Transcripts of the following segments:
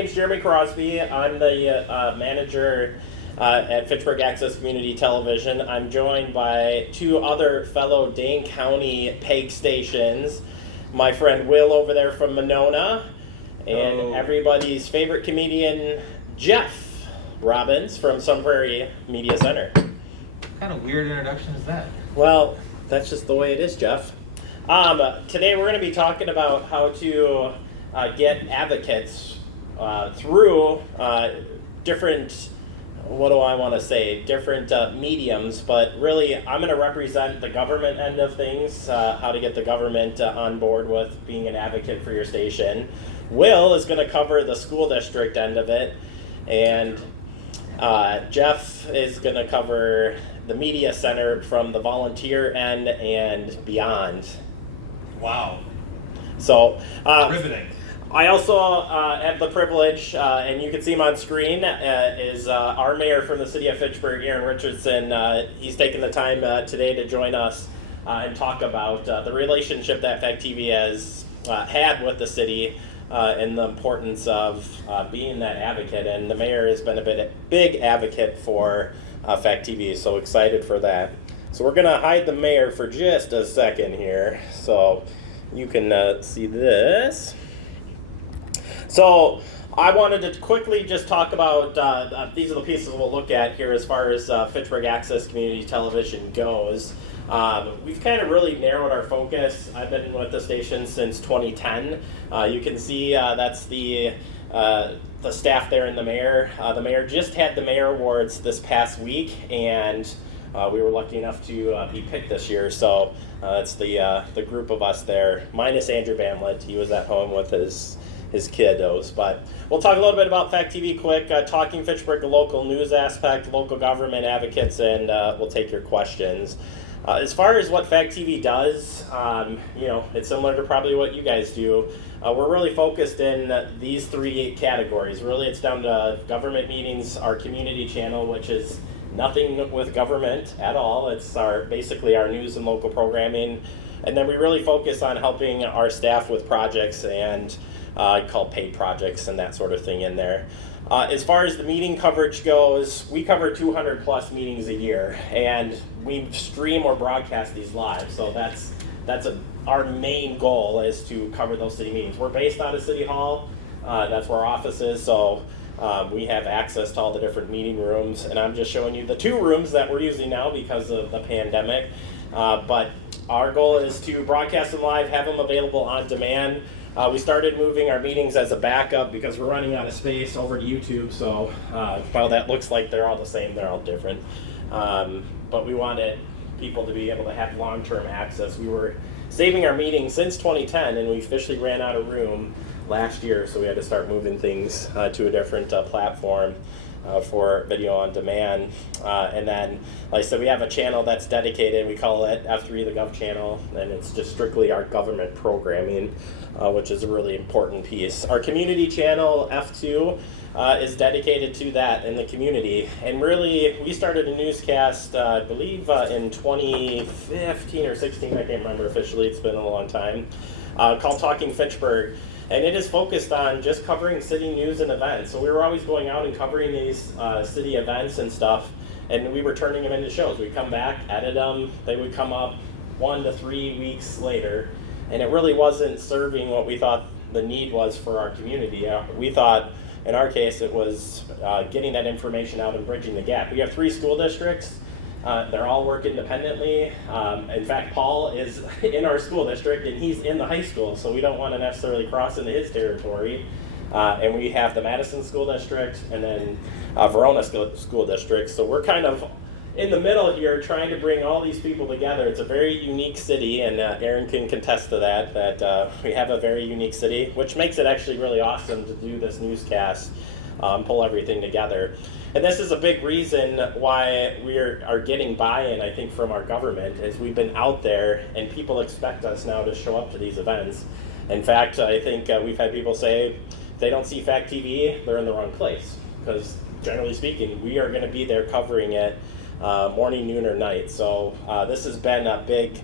name's Jeremy Crosby. I'm the manager at Fitchburg Access Community Television. I'm joined by two other fellow Dane County PEG stations. My friend Will over there from Monona, and everybody's favorite comedian, Jeff Robbins from Prairie Media Center. What kind of weird introduction is that? Well, that's just the way it is, Jeff. Today we're going to be talking about how to get advocates through different, different mediums, but really I'm going to represent the government end of things, how to get the government on board with being an advocate for your station. Will is going to cover the school district end of it, and Jeff is going to cover the media center from the volunteer end and beyond. Wow. So, Riveting. I also have the privilege, and you can see him on screen, is our mayor from the city of Fitchburg, Richardson. He's taken the time today to join us and talk about the relationship that FACTv has had with the city and the importance of being that advocate. And the mayor has been a big advocate for FACTv, so excited for that. So we're going to hide the mayor for just a second here, so you can see this. So I wanted to quickly just talk about, these are the pieces we'll look at here as far as Fitchburg Access Community Television goes. We've kind of really narrowed our focus. I've been with the station since 2010. You can see that's the staff there and the mayor. The mayor just had the mayor awards this past week, and we were lucky enough to be picked this year. So it's the group of us there, minus Andrew Bamlett. He was at home with his kiddos. But we'll talk a little bit about FACTv quick, talking Fitchburg, the local news aspect, local government advocates, and we'll take your questions. As far as what FACTv does, it's similar to probably what you guys do. We're really focused in these three categories. Really, it's down to government meetings, our community channel, which is nothing with government at all. It's basically our news and local programming. And then we really focus on helping our staff with projects and I call paid projects and that sort of thing in there. As far as the meeting coverage goes, we cover 200 plus meetings a year, and we stream or broadcast these live. So that's our main goal is to cover those city meetings. We're based out of City Hall. That's where our office is. So we have access to all the different meeting rooms, and I'm just showing you the two rooms that we're using now because of the pandemic. But our goal is to broadcast them live, have them available on demand. We started moving our meetings as a backup because we're running out of space over to YouTube. So while that looks like they're all the same, they're all different. But we wanted people to be able to have long-term access. We were saving our meetings since 2010, and we officially ran out of room last year, so we had to start moving things to a different platform for video on demand. And then, like I said, we have a channel that's dedicated. We call it F3, the Gov channel, and it's just strictly our government programming, which is a really important piece. Our community channel, F2, is dedicated to that in the community. And really, we started a newscast, I believe, in 2015 or 16, I can't remember officially, it's been a long time, called Talking Fitchburg. And it is focused on just covering city news and events. So we were always going out and covering these city events and stuff, and we were turning them into shows. We'd come back, edit them, they would come up 1 to 3 weeks later, and it really wasn't serving what we thought the need was for our community. We thought, in our case, it was getting that information out and bridging the gap. We have 3 school districts. They're all work independently. In fact, Paul is in our school district, and he's in the high school, so we don't want to necessarily cross into his territory. And we have the Madison School District and then Verona School District. So we're kind of in the middle here trying to bring all these people together. It's a very unique city, and Aaron can contest to that we have a very unique city, which makes it actually really awesome to do this newscast, pull everything together. And this is a big reason why we are getting buy-in, I think, from our government, is we've been out there and people expect us now to show up to these events. In fact, I think we've had people say if they don't see FACTv, they're in the wrong place. Because generally speaking, we are going to be there covering it morning, noon, or night. So this has been a big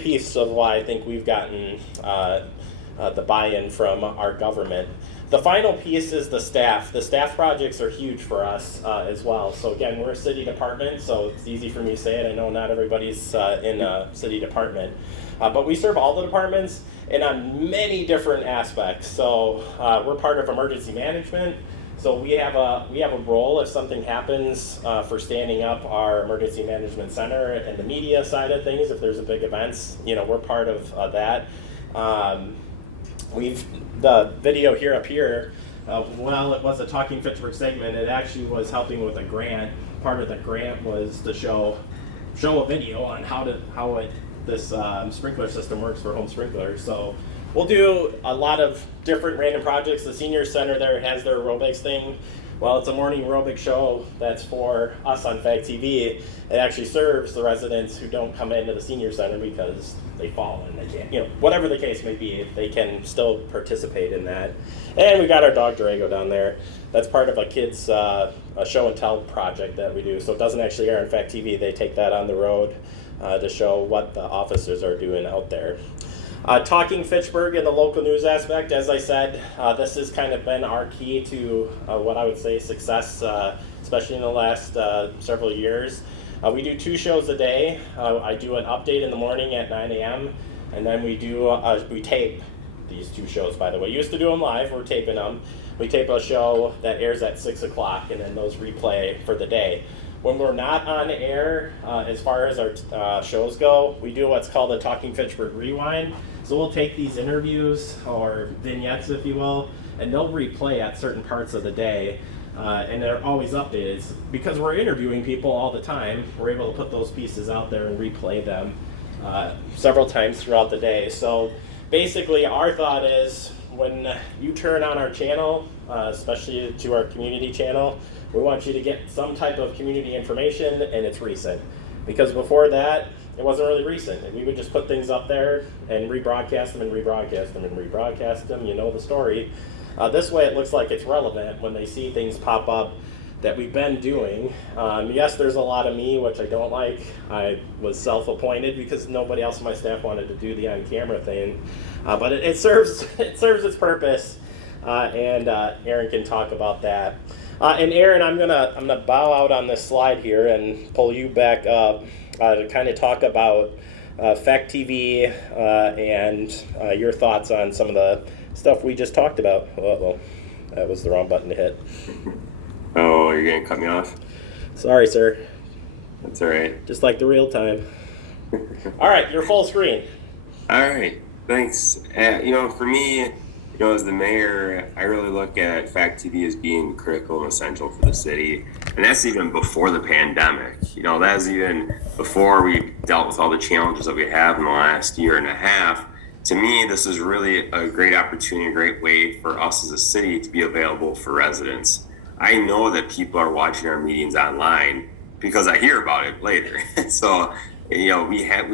piece of why I think we've gotten the buy-in from our government. The final piece is the staff. The staff projects are huge for us as well. So again, we're a city department, so it's easy for me to say it. I know not everybody's in a city department, but we serve all the departments and on many different aspects. So we're part of emergency management. So we have a role if something happens for standing up our emergency management center and the media side of things. If there's a big events, we're part of that. The video here up here, well, it was a Talking Fitchburg segment. It actually was helping with a grant. Part of the grant was to show a video on how this sprinkler system works for home sprinklers. So we'll do a lot of different random projects. The senior center there has their aerobics thing. Well, it's a morning aerobic show that's for us on FACTv. It actually serves the residents who don't come into the senior center because they fall and they can't, whatever the case may be, they can still participate in that. And we got our dog Drago down there. That's part of a kids a show and tell project that we do. So it doesn't actually air on FACTv. They take that on the road to show what the officers are doing out there. Talking Fitchburg in the local news aspect, as I said, this has kind of been our key to what I would say success, especially in the last several years. We do 2 shows a day. I do an update in the morning at 9 a.m. and then we tape these 2 shows, by the way. Used to do them live, we're taping them. We tape a show that airs at 6 o'clock and then those replay for the day. When we're not on air, as far as our shows go, we do what's called a Talking Fitchburg Rewind. So we'll take these interviews, or vignettes if you will, and they'll replay at certain parts of the day. And they're always updated. Because we're interviewing people all the time, we're able to put those pieces out there and replay them several times throughout the day. So basically our thought is when you turn on our channel, especially to our community channel, we want you to get some type of community information and it's recent. Because before that, it wasn't really recent. And we would just put things up there and rebroadcast them and rebroadcast them and rebroadcast them. You know the story. This way it looks like it's relevant when they see things pop up that we've been doing. Yes, there's a lot of me, which I don't like. I was self-appointed because nobody else on my staff wanted to do the on-camera thing. But it serves its purpose, and Aaron can talk about that. And Aaron, I'm gonna bow out on this slide here and pull you back up to kind of talk about FACTv and your thoughts on some of the stuff we just talked about. Uh-oh, that was the wrong button to hit. Oh, you're gonna cut me off? Sorry, sir. That's all right. Just like the real time. All right, you're full screen. All right, thanks. For me, as the mayor, I really look at FACTv as being critical and essential for the city, and that's even before the pandemic. That's even before we dealt with all the challenges that we have in the last year and a half. To me, this is really a great opportunity, a great way for us as a city to be available for residents. I know that people are watching our meetings online because I hear about it later. So, we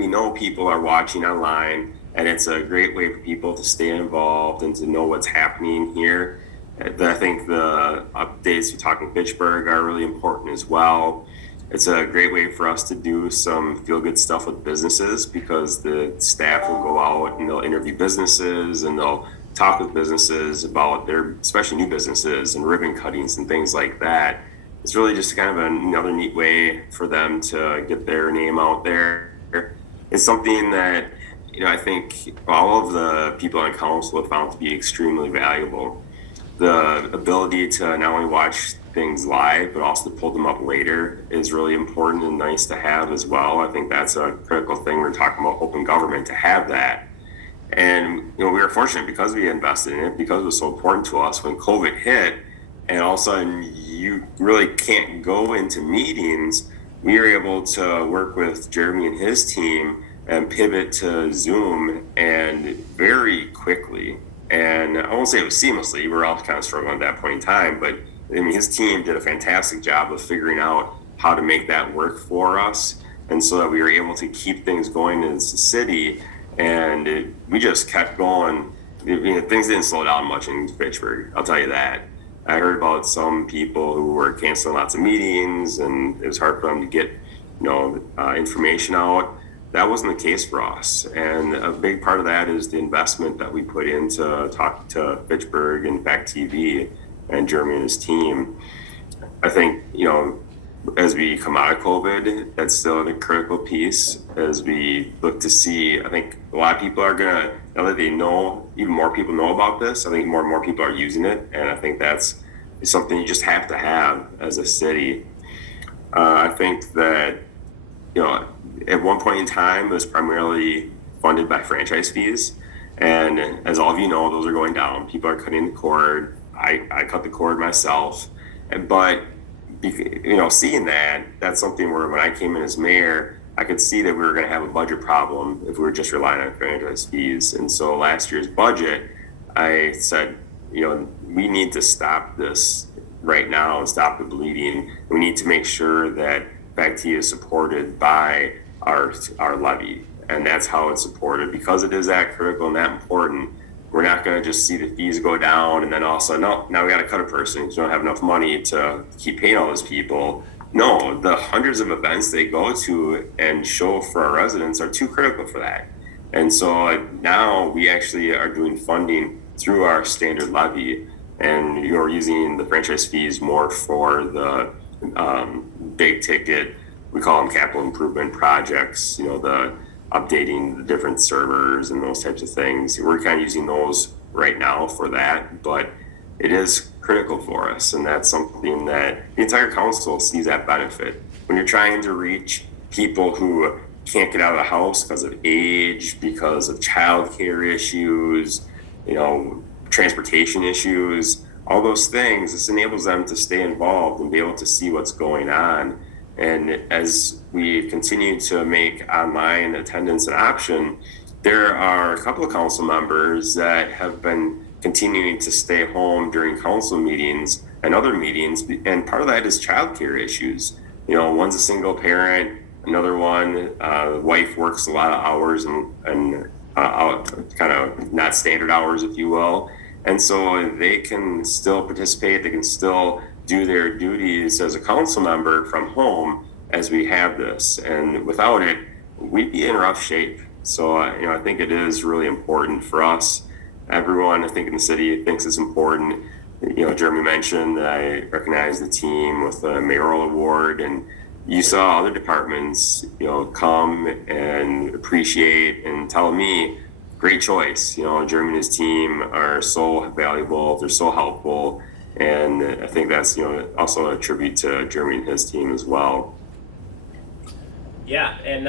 know people are watching online, and it's a great way for people to stay involved and to know what's happening here. I think the updates to Talking Fitchburg are really important as well. It's a great way for us to do some feel-good stuff with businesses because the staff will go out and they'll interview businesses and they'll talk with businesses about their, especially new businesses and ribbon cuttings and things like that. It's really just kind of another neat way for them to get their name out there. It's something that, I think all of the people on council have found to be extremely valuable. The ability to not only watch things live, but also to pull them up later is really important and nice to have as well. I think that's a critical thing. We're talking about open government, to have that. And, we were fortunate because we invested in it, because it was so important to us when COVID hit, and all of a sudden you really can't go into meetings. We were able to work with Jeremy and his team and pivot to Zoom, and very quickly. And I won't say it was seamlessly. We were all kind of struggling at that point in time, but his team did a fantastic job of figuring out how to make that work for us. And so that we were able to keep things going as a city. And we just kept going. Things didn't slow down much in Fitchburg, I'll tell you that. I heard about some people who were canceling lots of meetings, and it was hard for them to get, information out. that wasn't the case for us. And a big part of that is the investment that we put into talking to Fitchburg and FACTv and Jeremy and his team. I think, as we come out of COVID, that's still a critical piece as we look to see. I think a lot of people are gonna, now that they know, even more people know about this, I think more and more people are using it. And I think that's something you just have to have as a city. I think that, at one point in time, it was primarily funded by franchise fees. And as all of you know, those are going down. People are cutting the cord. I cut the cord myself. But, seeing that's something where when I came in as mayor, I could see that we were going to have a budget problem if we were just relying on franchise fees. And so last year's budget, I said, we need to stop this right now and stop the bleeding. We need to make sure that FACTv is supported by our levy, and that's how it's supported. Because it is that critical and that important, we're not going to just see the fees go down and then all of a sudden, no, now we got to cut a person because we don't have enough money to keep paying all those people. No, the hundreds of events they go to and show for our residents are too critical for that. And so now we actually are doing funding through our standard levy, and you're using the franchise fees more for the big ticket, we call them capital improvement projects, the updating the different servers and those types of things. We're kind of using those right now for that, but it is critical for us. And that's something that the entire council sees that benefit. When you're trying to reach people who can't get out of the house because of age, because of childcare issues, transportation issues, all those things, this enables them to stay involved and be able to see what's going on. And as we continue to make online attendance an option, there are a couple of council members that have been continuing to stay home during council meetings and other meetings. And part of that is childcare issues. One's a single parent, another one, the wife works a lot of hours and kind of not standard hours, if you will. And so they can still participate, they can still do their duties as a council member from home as we have this. And without it, we'd be in rough shape. So, I think it is really important for us. Everyone, I think, in the city thinks it's important. Jeremy mentioned that I recognize the team with the mayoral award, and you saw other departments, come and appreciate and tell me, great choice. Jeremy and his team are so valuable, they're so helpful. And I think that's, also a tribute to Jeremy and his team as well. Yeah, and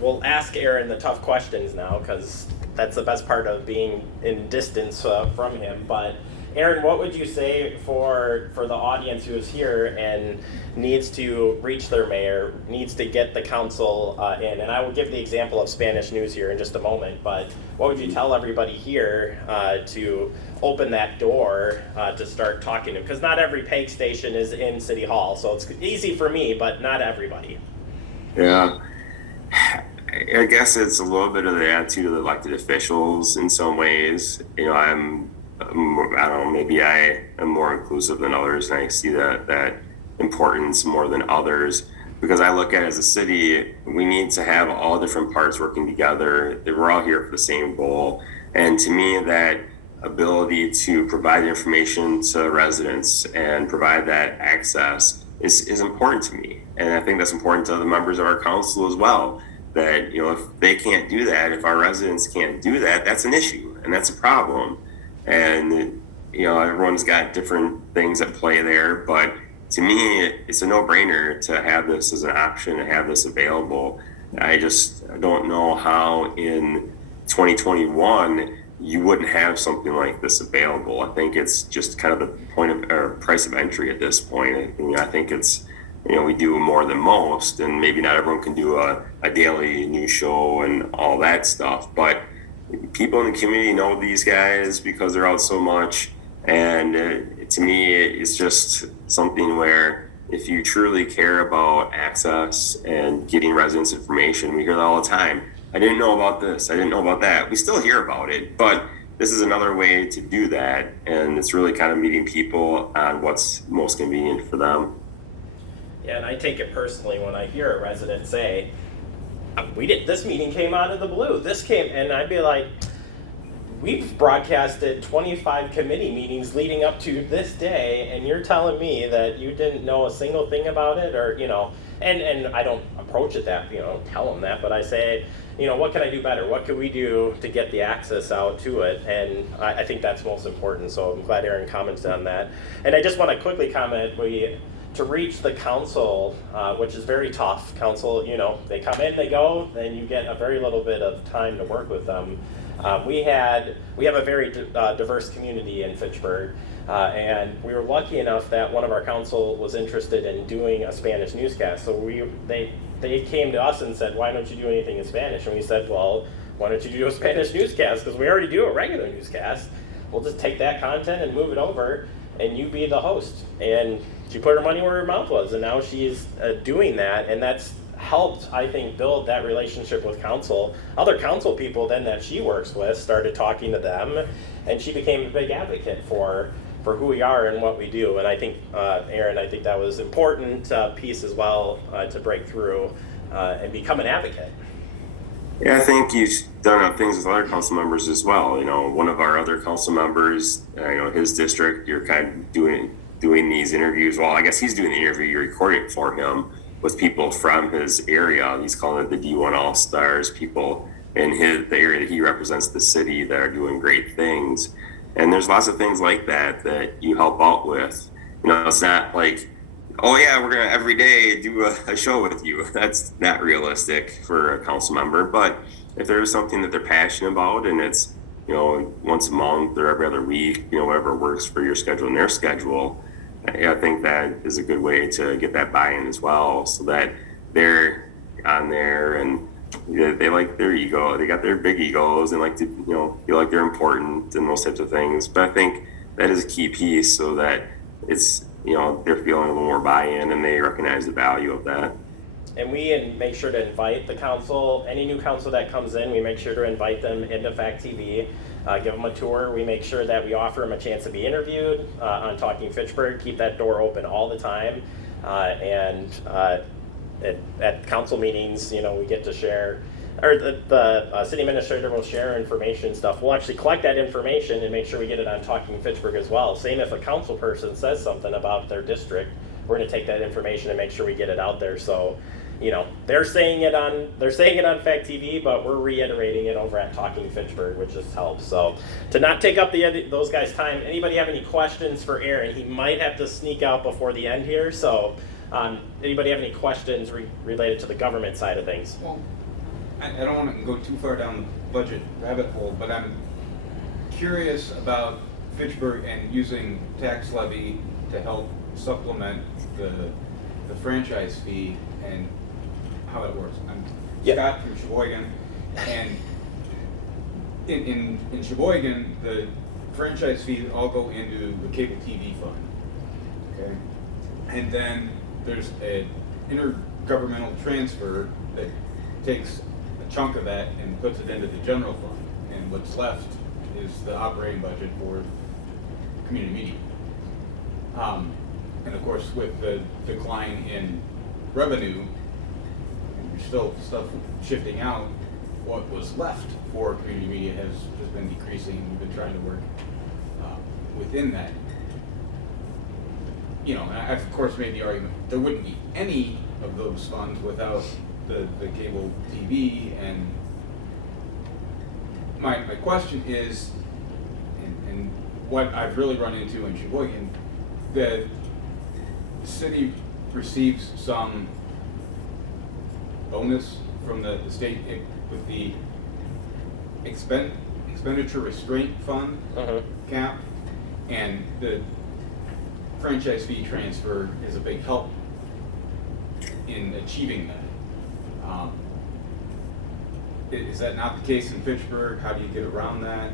we'll ask Aaron the tough questions now, because that's the best part of being in distance from him. But Aaron, what would you say for the audience who is here and needs to reach their mayor, needs to get the council in? And I will give the example of Spanish News here in just a moment, but what would you tell everybody here to open that door to start talking to them? Because not every PEG station is in City Hall, so it's easy for me, but not everybody. Yeah. I guess it's a little bit of the attitude of the elected officials in some ways. I don't know, maybe I am more inclusive than others, and I see that importance more than others, because I look at it as a city, we need to have all different parts working together. We're all here for the same goal. And to me, that ability to provide information to residents and provide that access is important to me. And I think that's important to the members of our council as well, that, if they can't do that, if our residents can't do that, that's an issue and that's a problem. And, everyone's got different things at play there, but to me, it's a no-brainer to have this as an option, to have this available. I don't know how in 2021 you wouldn't have something like this available. I think it's just kind of the point of or price of entry at this point. I think it's, we do more than most, and maybe not everyone can do a daily news show and all that stuff, but people in the community know these guys because they're out so much. And to me, it's just something where if you truly care about access and getting residents information, we hear that all the time. I didn't know about this. I didn't know about that. We still hear about it, but this is another way to do that. And it's really kind of meeting people on what's most convenient for them. Yeah, and I take it personally when I hear a resident say, This meeting came out of the blue. This came, and I'd be like, we've broadcasted 25 committee meetings leading up to this day, and you're telling me that you didn't know a single thing about it, or, and I don't approach it that, tell them that, but I say, what can I do better? What can we do to get the access out to it? And I think that's most important, so I'm glad Aaron commented on that. And I just want to quickly comment, to reach the council, which is very tough. Council, they come in, they go, then you get a very little bit of time to work with them. We have a very diverse community in Fitchburg, and we were lucky enough that one of our council was interested in doing a Spanish newscast. So they came to us and said, "Why don't you do anything in Spanish?" And we said, "Well, why don't you do a Spanish newscast? Because we already do a regular newscast. We'll just take that content and move it over, and you be the host." And she put her money where her mouth was, and now she's doing that, and that's helped, I think, build that relationship with council. Other council people then that she works with started talking to them, and she became a big advocate for who we are and what we do. And I think, Aaron, I think that was an important piece as well to break through and become an advocate. Yeah, I think you've done things with other council members as well. One of our other council members, his district, you're kind of doing these interviews. Well, I guess he's doing the interview, you're recording it for him with people from his area. He's calling it the D1 All-Stars, people in the area that he represents, the city, that are doing great things. And there's lots of things like that you help out with. It's not like, oh yeah, we're gonna every day do a show with you. That's not realistic for a council member. But if there's something that they're passionate about, and it's once a month or every other week, whatever works for your schedule and their schedule, I think that is a good way to get that buy-in as well, so that they're on there and they like their ego. They got their big egos and like to feel like they're important and those types of things. But I think that is a key piece, so that it's they're feeling a little more buy-in and they recognize the value of that. And we make sure to invite the council, any new council that comes in, we make sure to invite them into FACTv, give them a tour. We make sure that we offer them a chance to be interviewed on Talking Fitchburg, keep that door open all the time. And at council meetings, we get to share, or the city administrator will share information stuff. We'll actually collect that information and make sure we get it on Talking Fitchburg as well. Same if a council person says something about their district, we're going to take that information and make sure we get it out there. So, they're saying it on FACTv, but we're reiterating it over at Talking Fitchburg, which just helps. So, to not take up those guys' time, anybody have any questions for Aaron? He might have to sneak out before the end here. So, anybody have any questions related to the government side of things? Well, I don't want to go too far down the budget rabbit hole, but I'm curious about Fitchburg and using tax levy to help supplement the franchise fee and how that works. I'm Scott from Sheboygan, and in Sheboygan, the franchise fees all go into the cable TV fund. Okay, and then there's an intergovernmental transfer that takes a chunk of that and puts it into the general fund, and what's left is the operating budget for community media. And of course, with the decline in revenue, and there's still stuff shifting out, what was left for community media has been decreasing. We've been trying to work within that. And I've of course made the argument there wouldn't be any of those funds without the cable TV. And my question is, and what I've really run into in Sheboygan, the city receives some bonus from the state with the expenditure restraint fund cap, and the franchise fee transfer is a big help in achieving that. Is that not the case in Fitchburg? How do you get around that?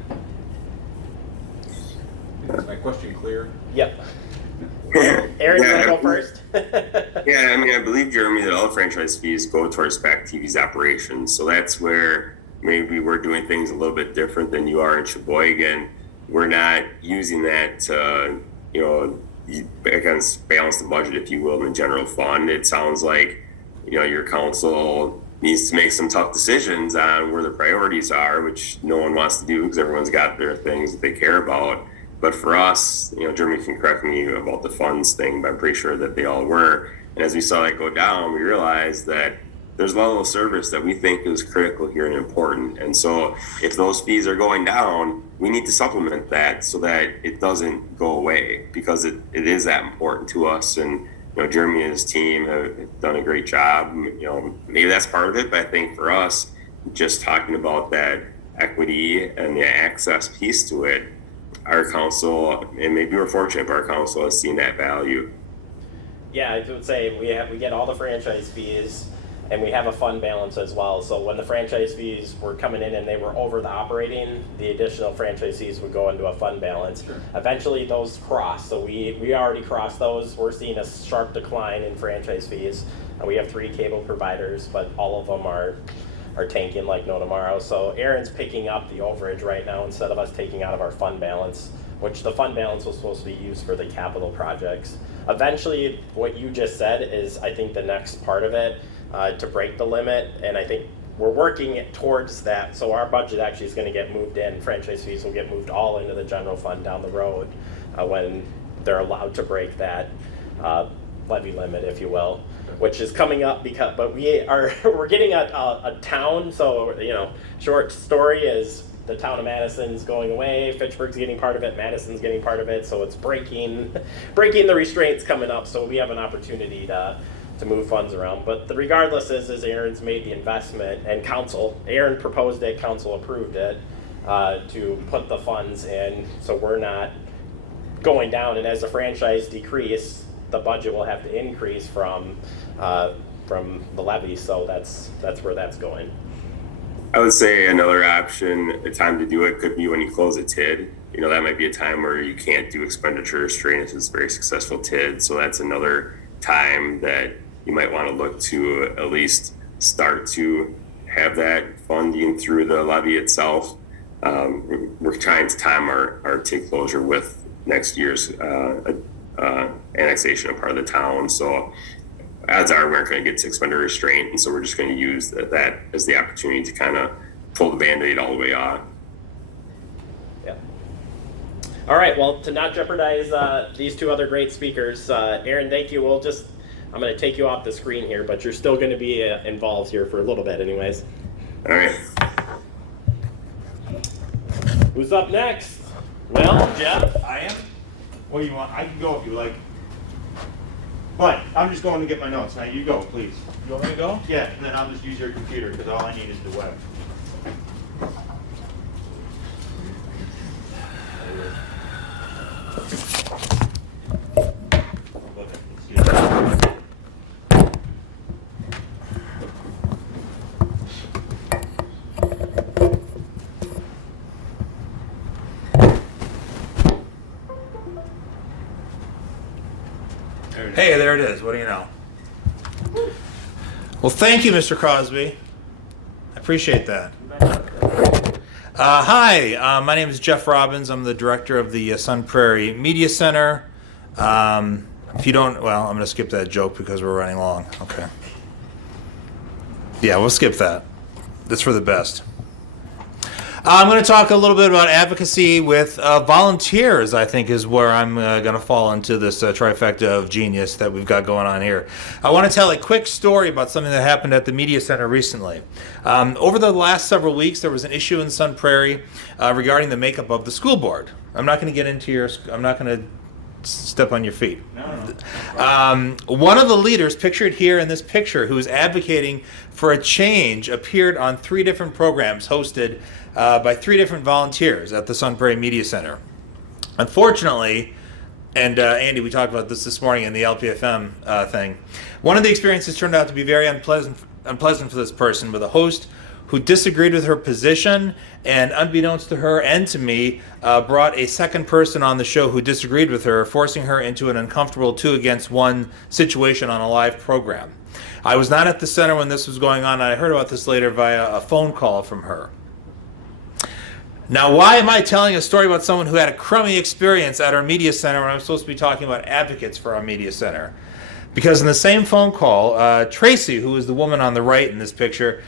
Is my question clear? Yep. Aaron, you want to go first? Yeah, I believe, Jeremy, that all franchise fees go towards FACTv's operations. So that's where maybe we're doing things a little bit different than you are in Sheboygan. We're not using that to, balance the budget, if you will, in the general fund. It sounds like, your council, needs to make some tough decisions on where the priorities are, which no one wants to do because everyone's got their things that they care about. But for us, Jeremy can correct me about the funds thing, but I'm pretty sure that they all were. And as we saw that go down, we realized that there's a level of service that we think is critical here and important. And so if those fees are going down, we need to supplement that so that it doesn't go away, because it is that important to us. And Jeremy and his team have done a great job. Maybe that's part of it, but I think for us, just talking about that equity and the access piece to it, our council, and maybe we're fortunate, but our council has seen that value. Yeah, I would say we get all the franchise fees, and we have a fund balance as well. So when the franchise fees were coming in and they were over the operating, the additional franchise fees would go into a fund balance. Sure. Eventually those cross. So we already crossed those. We're seeing a sharp decline in franchise fees. And we have 3 cable providers, but all of them are tanking like no tomorrow. So Aaron's picking up the overage right now instead of us taking out of our fund balance, which the fund balance was supposed to be used for the capital projects. Eventually, what you just said is, I think, the next part of it, to break the limit, and I think we're working towards that. So our budget actually is going to get moved in. Franchise fees will get moved all into the general fund down the road when they're allowed to break that levy limit, if you will, which is coming up but we're getting a town. So short story is the town of Madison's going away. Fitchburg's getting part of it. Madison's getting part of it. So it's breaking the restraints coming up. So we have an opportunity to move funds around. But regardless is Aaron's made the investment, and Aaron proposed it, council approved it, to put the funds in, so we're not going down. And as the franchise decrease, the budget will have to increase from the levy. So that's where that's going. I would say another option, a time to do it could be when you close a TID. That might be a time where you can't do expenditure restraint if it's a very successful TID. So that's another time that you might want to look to at least start to have that funding through the levy itself. We're trying to time our TID closure with next year's annexation of part of the town. So odds are we aren't going to get to expenditure restraint, and so we're just going to use that as the opportunity to kind of pull the Band-Aid all the way off. Yeah. All right, well, to not jeopardize these 2 other great speakers, Aaron, thank you. I'm going to take you off the screen here, but you're still going to be involved here for a little bit anyways. All right. Who's up next? Well, Jeff. I am? What do you want? I can go if you like. But I'm just going to get my notes. Now you go, please. You want me to go? Yeah, and then I'll just use your computer because all I need is the web. Hey, there it is. What do you know? Well, thank you, Mr. Crosby. I appreciate that. Hi, my name is Jeff Robbins. I'm the director of the Prairie Media Center. If you don't, well, I'm going to skip that joke because we're running long. Okay. Yeah, we'll skip that. That's for the best. I'm going to talk a little bit about advocacy with volunteers, I think, is where I'm going to fall into this trifecta of genius that we've got going on here. I want to tell a quick story about something that happened at the Media Center recently. Over the last several weeks, there was an issue in Sun Prairie regarding the makeup of the school board. I'm not going to get into I'm not going to step on your feet. No. One of the leaders pictured here in this picture who is advocating for a change appeared on 3 different programs hosted by 3 different volunteers at the Sun Prairie Media Center. Unfortunately, and Andy, we talked about this morning in the LPFM thing, one of the experiences turned out to be very unpleasant for this person, with a host who disagreed with her position and, unbeknownst to her and to me, brought a second person on the show who disagreed with her, forcing her into an uncomfortable 2-against-1 situation on a live program. I was not at the center when this was going on, and I heard about this later via a phone call from her. Now, why am I telling a story about someone who had a crummy experience at our media center when I'm supposed to be talking about advocates for our media center? Because in the same phone call, Tracy, who is the woman on the right in this picture,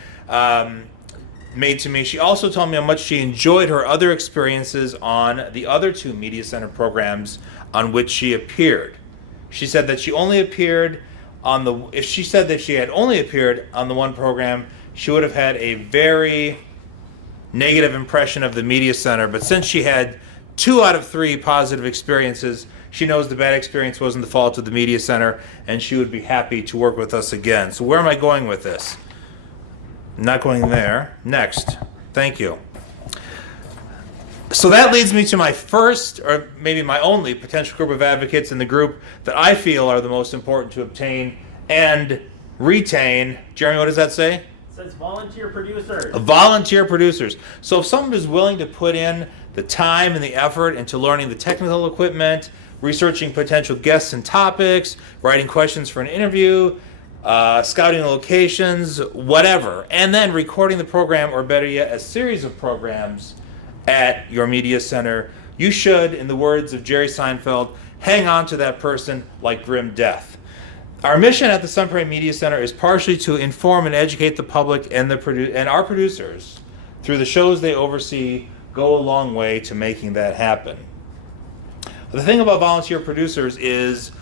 made to me, she also told me how much she enjoyed her other experiences on the other 2 Media Center programs on which she appeared. She said that she only appeared on the, if she said that she had only appeared on the one program, she would have had a very negative impression of the Media Center. But since she had 2 out of 3 positive experiences, she knows the bad experience wasn't the fault of the Media Center, and she would be happy to work with us again. So where am I going with this? I'm not going there. Next. Thank you. So that leads me to my first, or maybe my only, potential group of advocates in the group that I feel are the most important to obtain and retain. Jeremy, what does that say? It says volunteer producers. Volunteer producers. So if someone is willing to put in the time and the effort into learning the technical equipment, researching potential guests and topics, writing questions for an interview, scouting locations, whatever, and then recording the program, or better yet, a series of programs at your media center, you should, in the words of Jerry Seinfeld, hang on to that person like grim death. Our mission at the Sun Prairie Media Center is partially to inform and educate the public and our producers through the shows they oversee. Go a long way to making that happen. The thing about volunteer producers is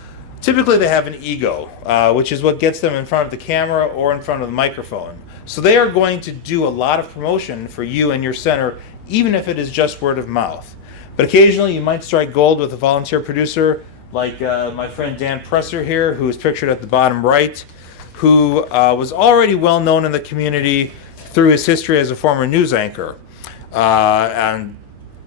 typically they have an ego, which is what gets them in front of the camera or in front of the microphone. So they are going to do a lot of promotion for you and your center, even if it is just word of mouth. But occasionally you might strike gold with a volunteer producer like my friend Dan Presser here, who is pictured at the bottom right, who was already well known in the community through his history as a former news anchor on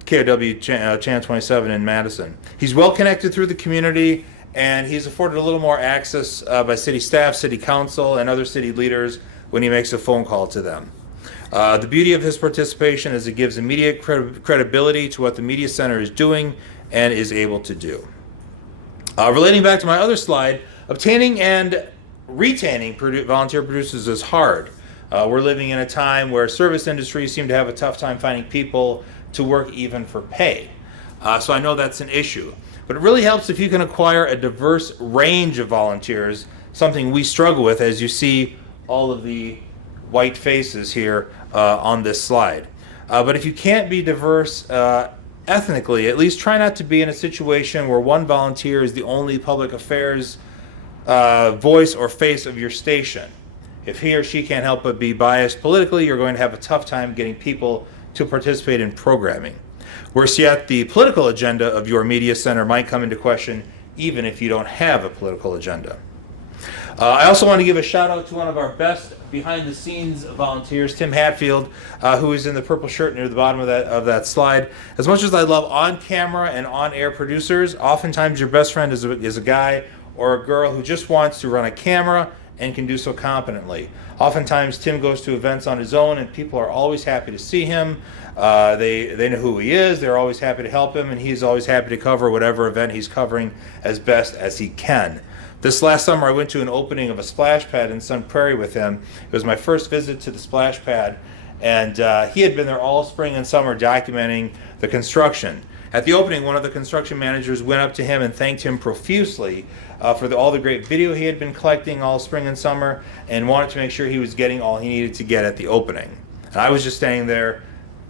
KOW Channel 27 in Madison. He's well connected through the community, and he's afforded a little more access by city staff, city council, and other city leaders when he makes a phone call to them. The beauty of his participation is it gives immediate credibility to what the Media Center is doing and is able to do. Relating back to my other slide, obtaining and retaining volunteer producers is hard. We're living in a time where service industries seem to have a tough time finding people to work even for pay. So I know that's an issue. But it really helps if you can acquire a diverse range of volunteers, something we struggle with, as you see all of the white faces here on this slide. But if you can't be diverse ethnically, at least try not to be in a situation where one volunteer is the only public affairs voice or face of your station. If he or she can't help but be biased politically, you're going to have a tough time getting people to participate in programming. Worse yet, the political agenda of your media center might come into question even if you don't have a political agenda. I also want to give a shout out to one of our best behind the scenes volunteers, Tim Hatfield, who is in the purple shirt near the bottom of that slide. As much as I love on camera and on air producers, oftentimes your best friend is a guy or a girl who just wants to run a camera and can do so competently. Oftentimes Tim goes to events on his own and people are always happy to see him. They know who he is, they're always happy to help him, and he's always happy to cover whatever event he's covering as best as he can. This last summer I went to an opening of a splash pad in Sun Prairie with him. It was my first visit to the splash pad, and he had been there all spring and summer documenting the construction. At the opening, one of the construction managers went up to him and thanked him profusely for all the great video he had been collecting all spring and summer, and wanted to make sure he was getting all he needed to get at the opening. And I was just standing there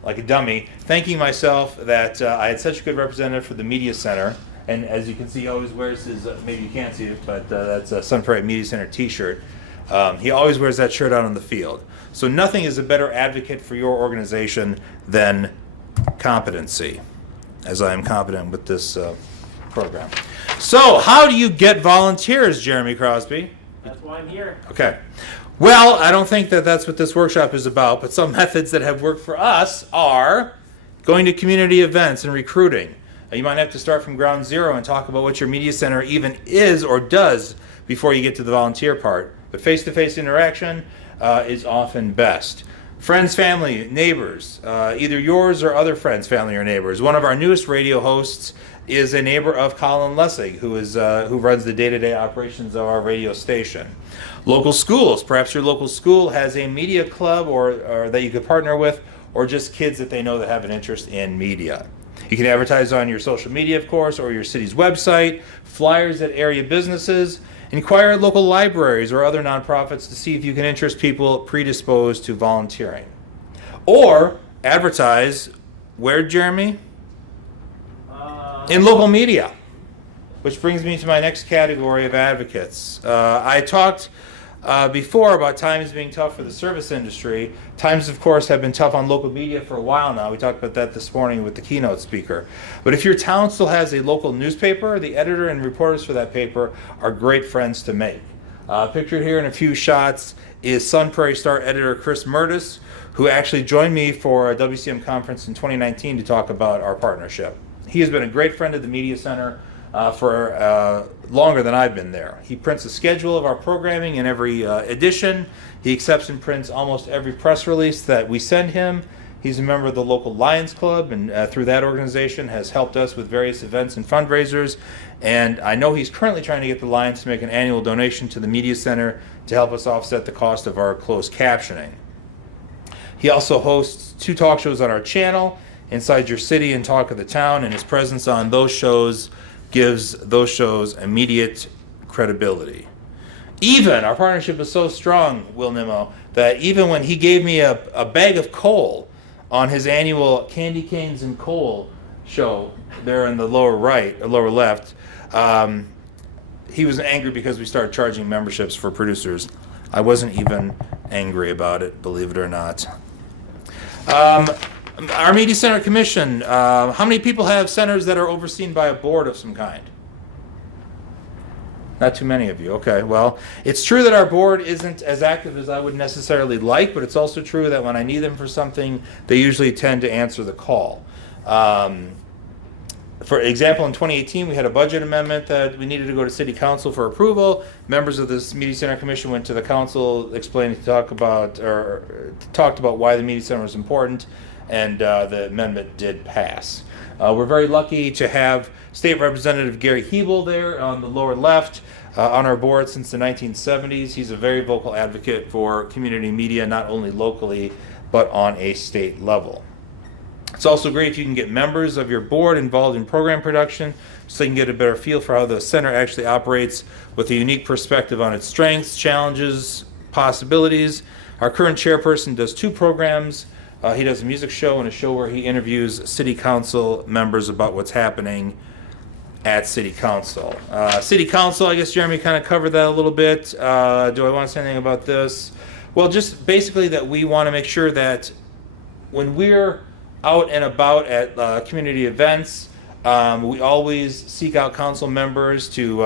like a dummy, thanking myself that I had such a good representative for the Media Center. And as you can see, he always wears his, maybe you can't see it, but that's a Sun Prairie Media Center t-shirt. He always wears that shirt out on the field. So nothing is a better advocate for your organization than competency, as I am competent with this program. So how do you get volunteers, Jeremy Crosby? That's why I'm here. Okay. Well, I don't think that that's what this workshop is about, but some methods that have worked for us are going to community events and recruiting. You might have to start from ground zero and talk about what your media center even is or does before you get to the volunteer part. But face-to-face interaction is often best. Friends, family, neighbors, either yours or other friends, family, or neighbors. One of our newest radio hosts is a neighbor of Colin Lessig, who runs the day-to-day operations of our radio station. Local schools. Perhaps your local school has a media club or that you could partner with, or just kids that they know that have an interest in media. You can advertise on your social media, of course, or your city's website, flyers at area businesses, inquire at local libraries or other nonprofits to see if you can interest people predisposed to volunteering. Or advertise, where, Jeremy? In local media. Which brings me to my next category of advocates. I talked before about times being tough for the service industry. Times, of course, have been tough on local media for a while now. We talked about that this morning with the keynote speaker. But if your town still has a local newspaper, the editor and reporters for that paper are great friends to make. Pictured here in a few shots is Sun Prairie Star editor Chris Murtis, who actually joined me for a WCM conference in 2019 to talk about our partnership. He has been a great friend of the Media Center for longer than I've been there. He prints a schedule of our programming in every edition. He accepts and prints almost every press release that we send him. He's a member of the local Lions Club, and through that organization has helped us with various events and fundraisers. And I know he's currently trying to get the Lions to make an annual donation to the Media Center to help us offset the cost of our closed captioning. He also hosts 2 talk shows on our channel, Inside Your City and Talk of the Town, and his presence on those shows gives those shows immediate credibility. Even, our partnership is so strong, Will Nimmow, that even when he gave me a bag of coal on his annual Candy Canes and Coal show there in the lower right, or lower left, he was angry because we started charging memberships for producers. I wasn't even angry about it, believe it or not. Our Media Center Commission, how many people have centers that are overseen by a board of some kind? Not too many of you. Okay, well, it's true that our board isn't as active as I would necessarily like, but it's also true that when I need them for something, they usually tend to answer the call. For example, in 2018, we had a budget amendment that we needed to go to City Council for approval. Members of this Media Center Commission went to the Council, talked about why the Media Center was important, and the amendment did pass. We're very lucky to have State Representative Gary Hebel there on the lower left on our board since the 1970s. He's a very vocal advocate for community media, not only locally, but on a state level. It's also great if you can get members of your board involved in program production so you can get a better feel for how the center actually operates with a unique perspective on its strengths, challenges, possibilities. Our current chairperson does 2 programs. He does a music show and a show where he interviews city council members about what's happening at city council. City council, I guess Jeremy kind of covered that a little bit. Do I want to say anything about this? Well, just basically that we want to make sure that when we're out and about at community events, we always seek out council members to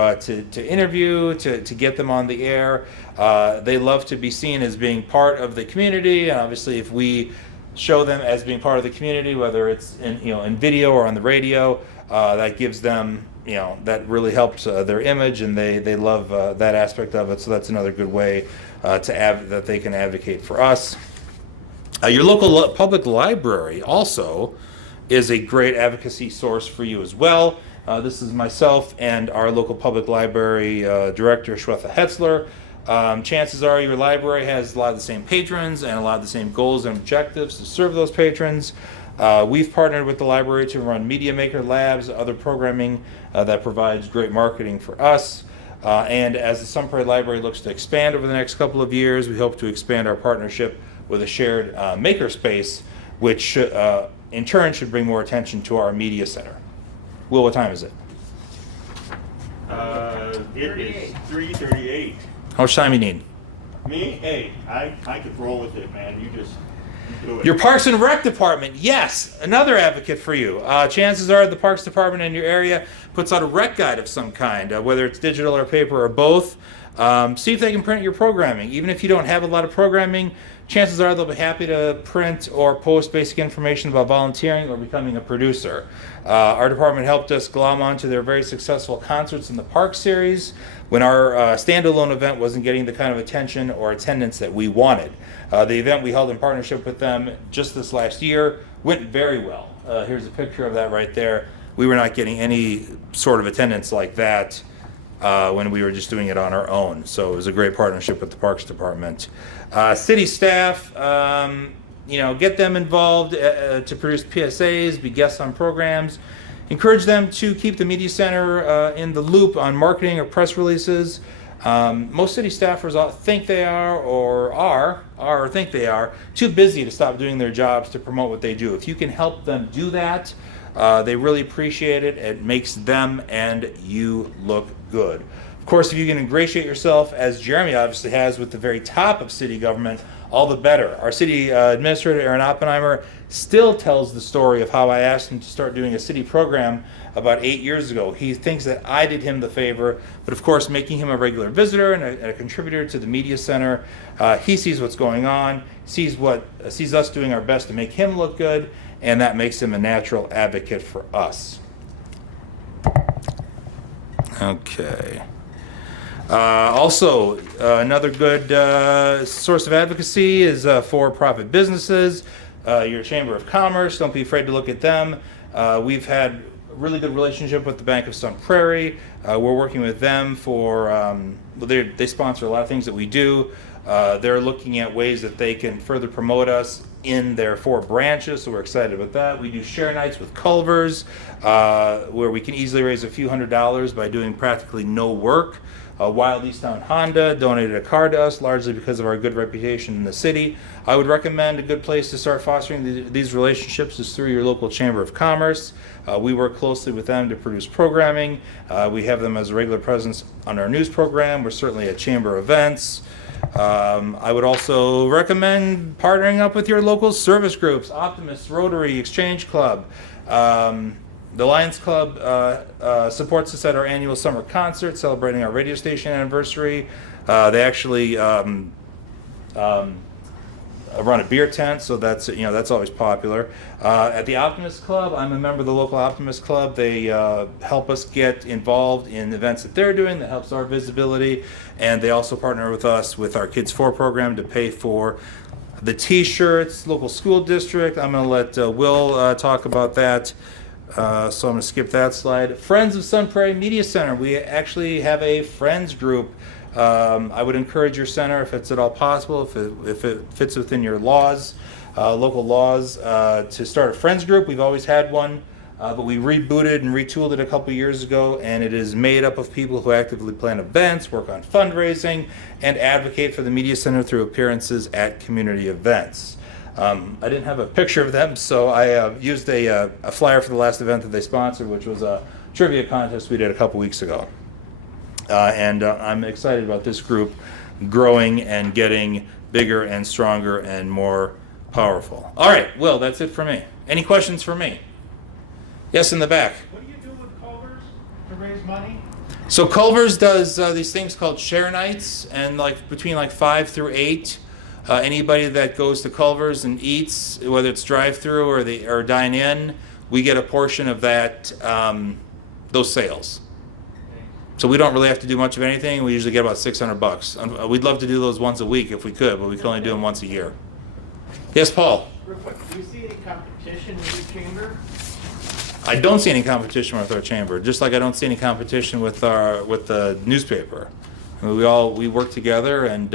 interview, to get them on the air. They love to be seen as being part of the community, and obviously if we show them as being part of the community, whether it's in video or on the radio, that gives them, that really helps their image, and they love that aspect of it. So that's another good way that they can advocate for us. Your local public library also is a great advocacy source for you as well. This is myself and our local public library director, Shwetha Hetzler. Chances are your library has a lot of the same patrons and a lot of the same goals and objectives to serve those patrons. We've partnered with the library to run Media Maker Labs, other programming that provides great marketing for us. And as the Sun Prairie Library looks to expand over the next couple of years, we hope to expand our partnership with a shared makerspace, which in turn should bring more attention to our media center. Will, what time is it? It is 3:38. How much time you need? Me? Hey, I could roll with it, man. You do it. Your Parks and Rec department, yes, another advocate for you. Chances are the Parks department in your area puts out a rec guide of some kind, whether it's digital or paper or both. See if they can print your programming. Even if you don't have a lot of programming, chances are they'll be happy to print or post basic information about volunteering or becoming a producer. Our department helped us glom onto their very successful Concerts in the Park series when our standalone event wasn't getting the kind of attention or attendance that we wanted. The event we held in partnership with them just this last year went very well. Here's a picture of that right there. We were not getting any sort of attendance like that when we were just doing it on our own. So it was a great partnership with the Parks Department. City staff, get them involved to produce PSAs, be guests on programs. Encourage them to keep the media center in the loop on marketing or press releases. Most city staffers think they are or think they are too busy to stop doing their jobs to promote what they do. If you can help them do that, they really appreciate it. It makes them and you look good. Of course, if you can ingratiate yourself, as Jeremy obviously has, with the very top of city government, all the better. Our city administrator, Aaron Oppenheimer, still tells the story of how I asked him to start doing a city program about 8 years ago. He thinks that I did him the favor, but of course, making him a regular visitor and a contributor to the media center, he sees what's going on, sees us doing our best to make him look good, and that makes him a natural advocate for us. Okay. Also, another good source of advocacy is for-profit businesses. Your Chamber of Commerce, don't be afraid to look at them. We've had a really good relationship with the Bank of Sun Prairie. We're working with them for, they sponsor a lot of things that we do. They're looking at ways that they can further promote us in their 4 branches, so we're excited about that. We do share nights with Culver's, where we can easily raise a few $100s by doing practically no work. Wild East Town Honda donated a car to us, largely because of our good reputation in the city. I would recommend a good place to start fostering these relationships is through your local Chamber of Commerce. We work closely with them to produce programming. We have them as a regular presence on our news program. We're certainly at chamber events. I would also recommend partnering up with your local service groups, Optimist, Rotary, Exchange Club. The Lions Club supports us at our annual summer concert, celebrating our radio station anniversary. They actually run a beer tent, so that's always popular. At the Optimist Club, I'm a member of the local Optimist Club. They help us get involved in events that they're doing that helps our visibility, and they also partner with us with our Kids 4 program to pay for the T-shirts, local school district. I'm going to let Will talk about that. So I'm going to skip that slide. Friends of Sun Prairie Media Center. We actually have a friends group. I would encourage your center, if it's at all possible, if it fits within your laws, local laws, to start a friends group. We've always had one, but we rebooted and retooled it a couple years ago, and it is made up of people who actively plan events, work on fundraising, and advocate for the media center through appearances at community events. I didn't have a picture of them, so I used a flyer for the last event that they sponsored, which was a trivia contest we did a couple weeks ago. And I'm excited about this group growing and getting bigger and stronger and more powerful. All right, Will, that's it for me. Any questions for me? Yes, in the back. What do you do with Culver's to raise money? So Culver's does these things called share nights, and between 5 through 8. Anybody that goes to Culver's and eats, whether it's drive-through or dine in, we get a portion of that, those sales. So we don't really have to do much of anything. We usually get about $600. We'd love to do those once a week if we could, but we can only do them once a year. Yes, Paul? Real quick, do you see any competition with your chamber? I don't see any competition with our chamber, just like I don't see any competition with the newspaper. I mean, we work together, and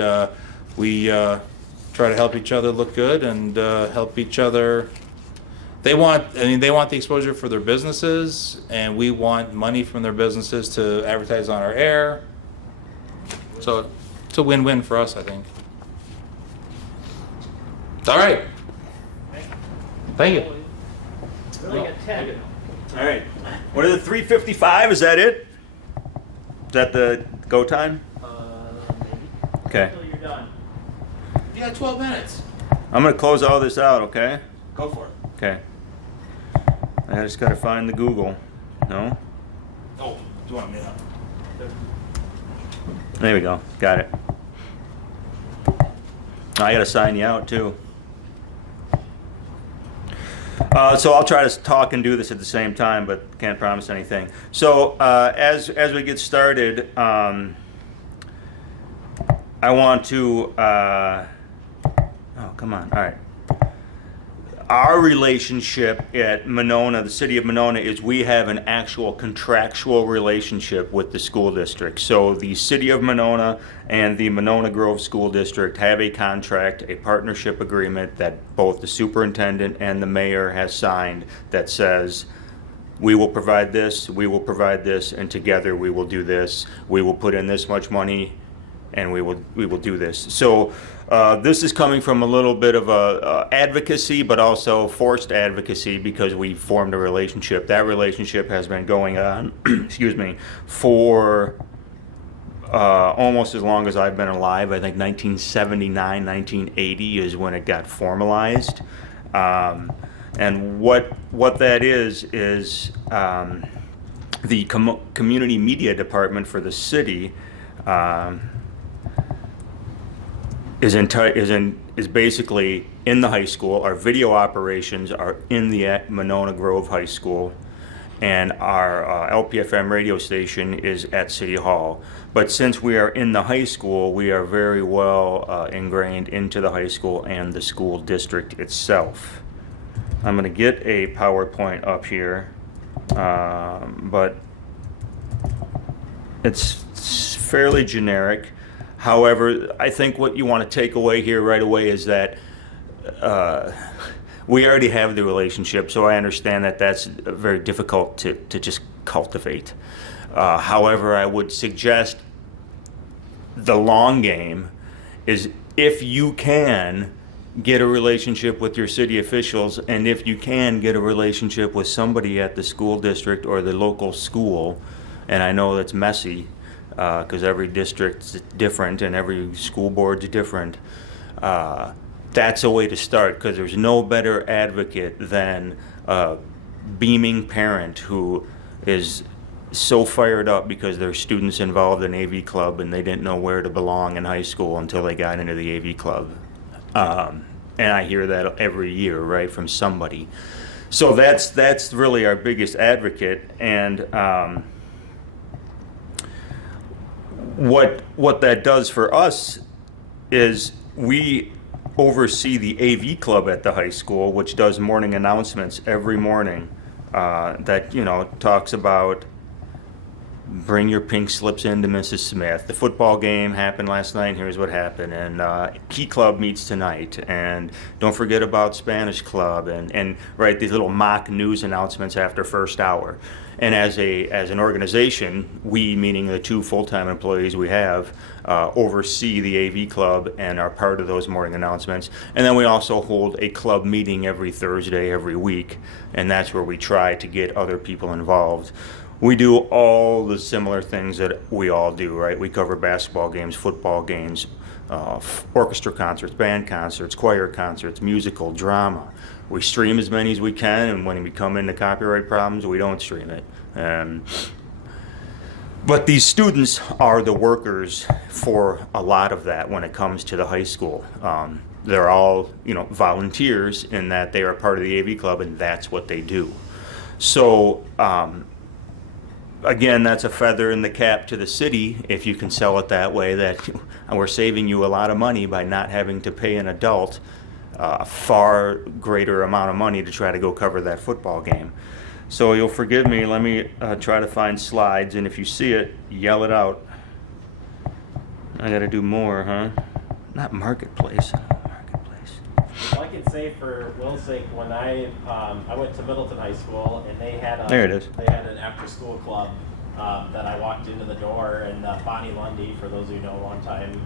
we try to help each other look good and help each other. They want the exposure for their businesses, and we want money from their businesses to advertise on our air. So it's a win-win for us, I think. All right. Thank you. Really got 10. All right. What are the 3:55? Is that it? Is that the go time? Maybe. Okay. Until you're done. You got 12 minutes. I'm gonna close all this out. Okay. Go for it. Okay. I just gotta find the Google. No. Oh, do you want me to? There we go. Got it. I gotta sign you out too. So I'll try to talk and do this at the same time, but can't promise anything. So as we get started, I want to. Oh, come on! All right. our relationship at Monona, the city of Monona, is we have an actual contractual relationship with the school district. So the city of Monona and the Monona Grove School District have a contract, a partnership agreement that both the superintendent and the mayor has signed that says, we will provide this, and together we will do this. We will put in this much money, and we will do this. So this is coming from a little bit of advocacy, but also forced advocacy because we formed a relationship. That relationship has been going on, excuse me, for almost as long as I've been alive. I think 1979, 1980 is when it got formalized. And what that is the community media department for the city is basically in the high school. Our video operations are in the Monona Grove High School, and our LPFM radio station is at City Hall. But since we are in the high school, we are very well ingrained into the high school and the school district itself. I'm going to get a PowerPoint up here, but it's fairly generic. However, I think what you want to take away here right away is that we already have the relationship, so I understand that that's very difficult to just cultivate. However, I would suggest the long game is if you can get a relationship with your city officials, and if you can get a relationship with somebody at the school district or the local school, and I know that's messy because every district's different and every school board's different, that's a way to start, because there's no better advocate than a beaming parent who is so fired up because their students involved in AV club and they didn't know where to belong in high school until they got into the AV club. And I hear that every year, right, from somebody. So that's really our biggest advocate. And what that does for us is we oversee the AV club at the high school, which does morning announcements every morning that, talks about bring your pink slips into Mrs. Smith. The football game happened last night, and here's what happened. And Key Club meets tonight. And don't forget about Spanish Club. And right, these little mock news announcements after first hour. And as an organization, we, meaning the 2 full-time employees we have, oversee the AV club and are part of those morning announcements. And then we also hold a club meeting every Thursday, every week. And that's where we try to get other people involved. We do all the similar things that we all do, right? We cover basketball games, football games, orchestra concerts, band concerts, choir concerts, musical, drama. We stream as many as we can, and when we come into copyright problems, we don't stream it. But these students are the workers for a lot of that when it comes to the high school. They're all, volunteers in that they are part of the AV club, and that's what they do. So, again, that's a feather in the cap to the city, if you can sell it that way, that we're saving you a lot of money by not having to pay an adult a far greater amount of money to try to go cover that football game. So you'll forgive me, let me try to find slides, and if you see it, yell it out. I gotta do more, huh? Not marketplace. Well, I can say for Will's sake, when I went to Middleton High School, and they had There it is. They had an after-school club that I walked into the door, and Bonnie Lundy, for those of you who know, a long-time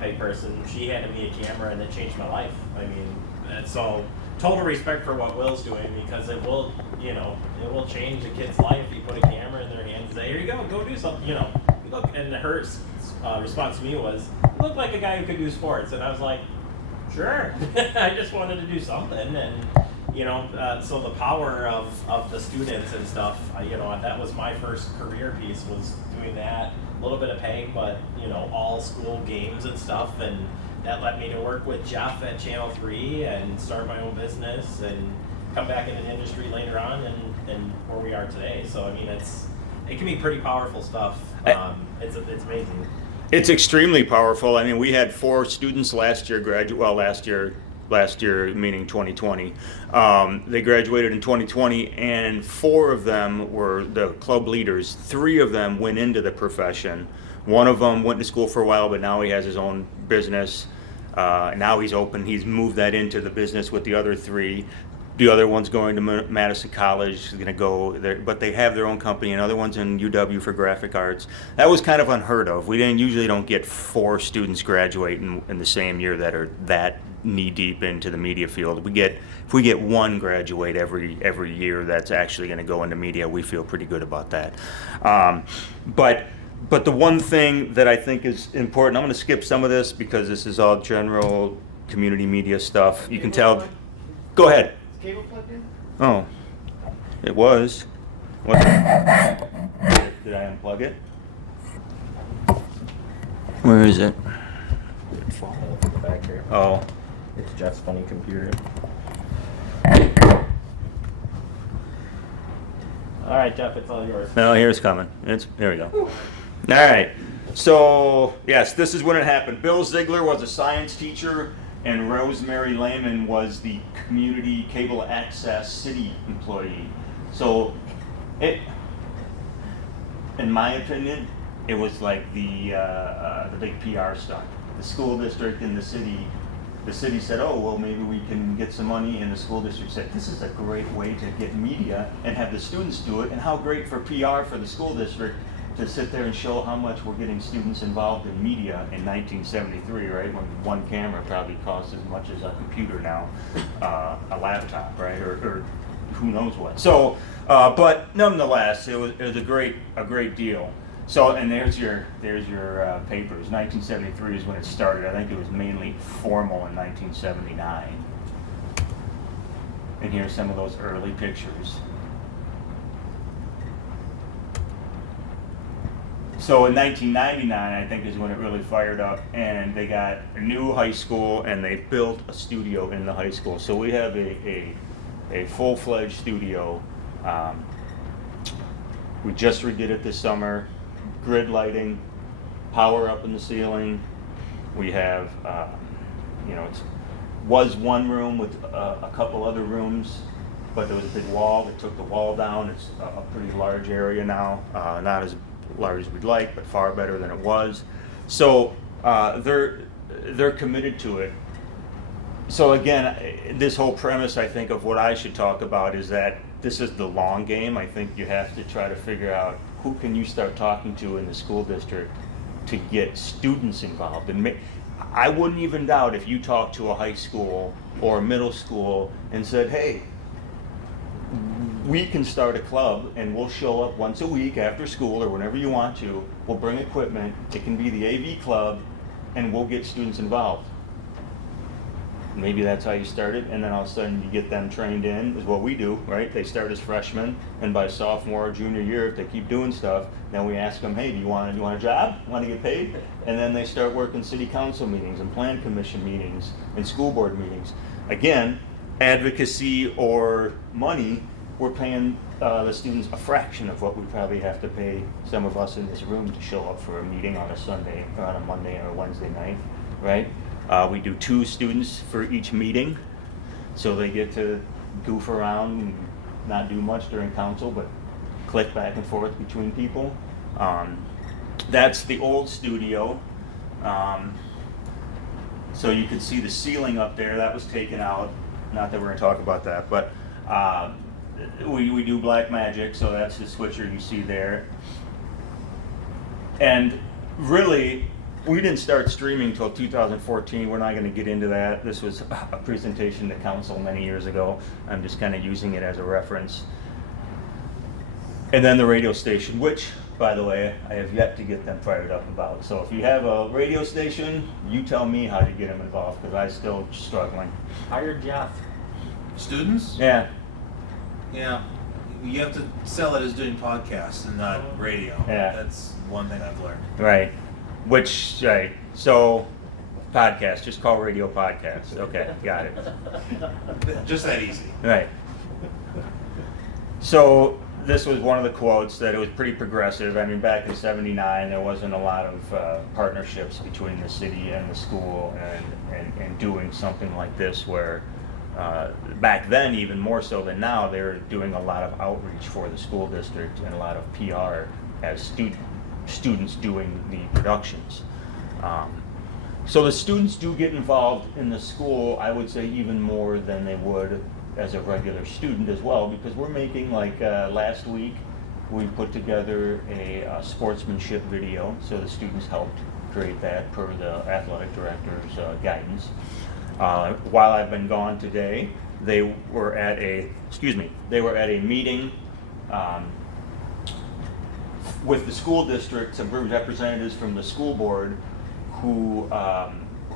pay person, she handed me a camera, and it changed my life. I mean, and so total respect for what Will's doing, because it will, it will change a kid's life. You put a camera in their hands and say, "Here you go do something." Look, and her response to me was, "You look like a guy who could do sports," and I was like, sure. I just wanted to do something, and so the power of the students and stuff. That was my first career piece, was doing that. A little bit of pay, but all school games and stuff, and that led me to work with Jeff at Channel 3 and start my own business and come back into the industry later on, and where we are today. So I mean, it can be pretty powerful stuff. It's amazing. It's extremely powerful. I mean, we had 4 students last year last year, meaning 2020. They graduated in 2020, and 4 of them were the club leaders. 3 of them went into the profession. One of them went to school for a while, but now he has his own business. Now he's open. He's moved that into the business with the other 3. The other one's going to Madison College. He's going to go there, but they have their own company. Another one's in UW for graphic arts. That was kind of unheard of. We usually don't get 4 students graduate in the same year that are that knee deep into the media field. If we get 1 graduate every year that's actually going to go into media, we feel pretty good about that. But the one thing that I think is important, I'm going to skip some of this because this is all general community media stuff. You can tell. Go ahead. Cable plugged in? Oh, it was. What? Did I unplug it? Where is it? It's fall in the back here. Oh, It's Jeff's funny computer. All right, Jeff, it's all yours. no, here's coming. There we go. All right. So, yes, this is when it happened. Bill Ziegler was a science teacher, and Rosemary Lehman was the community cable access city employee. So, in my opinion, it was like the big PR stunt. The school district and the city said, oh, well, maybe we can get some money, and the school district said, this is a great way to get media and have the students do it, and how great for PR for the school district to sit there and show how much we're getting students involved in media in 1973, right? When one camera probably costs as much as a computer now, a laptop, right? Or who knows what. So, but nonetheless, it was a great deal. So, and there's your papers. 1973 is when it started. I think it was mainly formal in 1979. And here's some of those early pictures. So in 1999, I think is when it really fired up, and they got a new high school, and they built a studio in the high school. So we have a full-fledged studio. We just redid it this summer. Grid lighting, power up in the ceiling. We have, it was one room with a couple other rooms, but there was a big wall. They took the wall down. It's a pretty large area now, not as large as we'd like, but far better than it was. So they're committed to it. So again, this whole premise, I think, of what I should talk about is that this is the long game. I think you have to try to figure out who can you start talking to in the school district to get students involved. And I wouldn't even doubt if you talked to a high school or a middle school and said, hey, we can start a club and we'll show up once a week after school or whenever you want to. We'll bring equipment. It can be the AV club, and we'll get students involved. Maybe that's how you start it, and then all of a sudden you get them trained in, is what we do, right? They start as freshmen, and by sophomore or junior year, if they keep doing stuff, then we ask them, hey, do you want a job? Want to get paid? And then they start working city council meetings and plan commission meetings and school board meetings. Again, advocacy or money, we're paying the students a fraction of what we probably have to pay some of us in this room to show up for a meeting on a Sunday or on a Monday or a Wednesday night, right? We do 2 students for each meeting, so they get to goof around and not do much during council, but click back and forth between people. That's the old studio. So you can see the ceiling up there. That was taken out. Not that we're going to talk about that, but we do black magic, so that's the switcher you see there. And really, we didn't start streaming until 2014. We're not going to get into that. This was a presentation to council many years ago. I'm just kind of using it as a reference. And then the radio station, which, by the way, I have yet to get them fired up about. So if you have a radio station, you tell me how to get them involved, because I'm still struggling. Hire Jeff. Students? Yeah. Yeah. You have to sell it as doing podcasts and not radio. Yeah. That's one thing I've learned. Right. Which, right. So, podcast, just call radio podcast. Okay, got it. Just that easy. Right. So, this was one of the quotes that it was pretty progressive. I mean, back in '79, there wasn't a lot of partnerships between the city and the school, and doing something like this where back then, even more so than now, they were doing a lot of outreach for the school district and a lot of PR as students doing the productions. So the students do get involved in the school, I would say even more than they would as a regular student as well, because we're making, like last week, we put together a sportsmanship video, so the students helped create that per the athletic director's guidance. While I've been gone today, they were at a meeting with the school district, some representatives from the school board who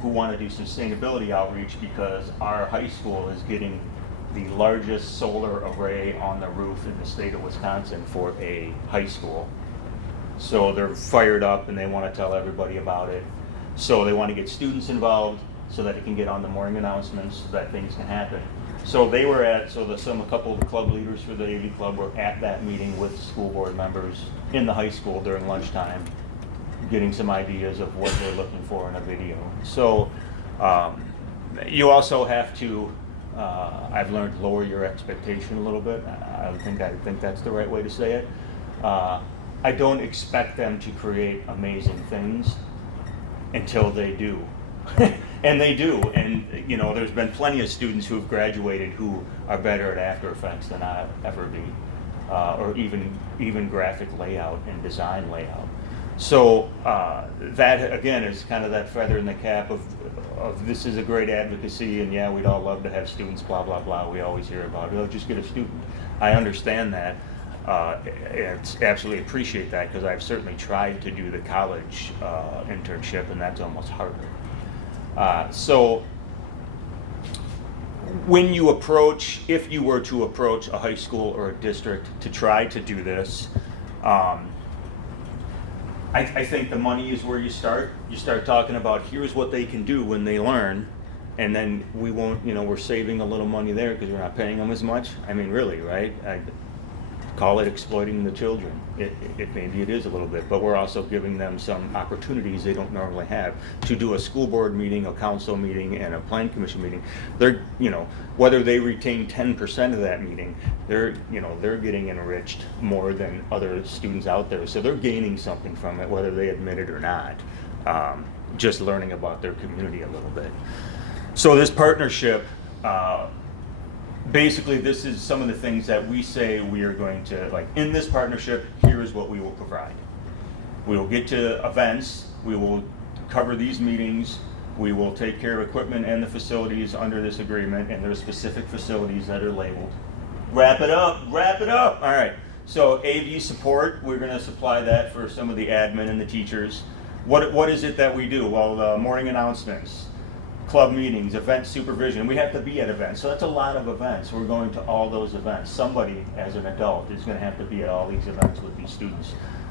want to do sustainability outreach, because our high school is getting the largest solar array on the roof in the state of Wisconsin for a high school. So they're fired up and they want to tell everybody about it. So they want to get students involved so that it can get on the morning announcements, so that things can happen. So they were a couple of the club leaders for the AV club were at that meeting with school board members in the high school during lunchtime, getting some ideas of what they're looking for in a video. So you also have to, I've learned, lower your expectation a little bit. I think that's the right way to say it. I don't expect them to create amazing things until they do. And they do, and there's been plenty of students who have graduated who are better at After Effects than I'll ever be, or even graphic layout and design layout. So that again is kind of that feather in the cap of this is a great advocacy, and yeah, we'd all love to have students, blah blah blah. We always hear about it. Oh, just get a student. I understand that. It's absolutely appreciate that, because I've certainly tried to do the college internship, and that's almost harder. So when you approach, if you were to approach a high school or a district to try to do this, I think the money is where you start. You start talking about here's what they can do when they learn, and then we won't, we're saving a little money there because we're not paying them as much. I mean, really, right? I call it exploiting the children. Maybe it is a little bit, but we're also giving them some opportunities they don't normally have to do a school board meeting, a council meeting, and a plan commission meeting. They're, whether they retain 10% of that meeting, they're getting enriched more than other students out there. So they're gaining something from it, whether they admit it or not. Just learning about their community a little bit. So this partnership, basically, this is some of the things that we say we are going to, like, in this partnership, here is what we will provide. We will get to events, we will cover these meetings, we will take care of equipment and the facilities under this agreement, and there are specific facilities that are labeled. Wrap it up. All right, so AV support, we're going to supply that for some of the admin and the teachers. What is it that we do? Well, the morning announcements, club meetings, event supervision. We have to be at events, so that's a lot of events. We're going to all those events. Somebody, as an adult, is going to have to be at all these events with these students,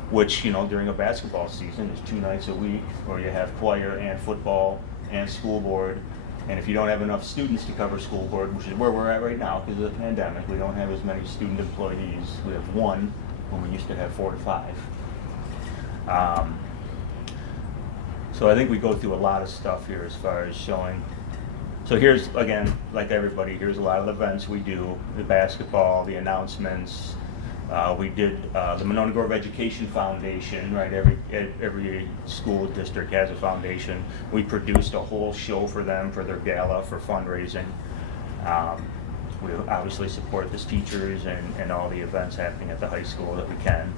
which, during a basketball season is 2 nights a week, or you have choir and football and school board. And if you don't have enough students to cover school board, which is where we're at right now because of the pandemic, we don't have as many student employees. We have 1 when we used to have 4 to 5. So I think we go through a lot of stuff here as far as showing. So here's, again, like everybody, here's a lot of the events we do, the basketball, the announcements. We did the Monona Grove Education Foundation, right? Every school district has a foundation. We produced a whole show for them for their gala for fundraising. We obviously support the teachers and all the events happening at the high school that we can.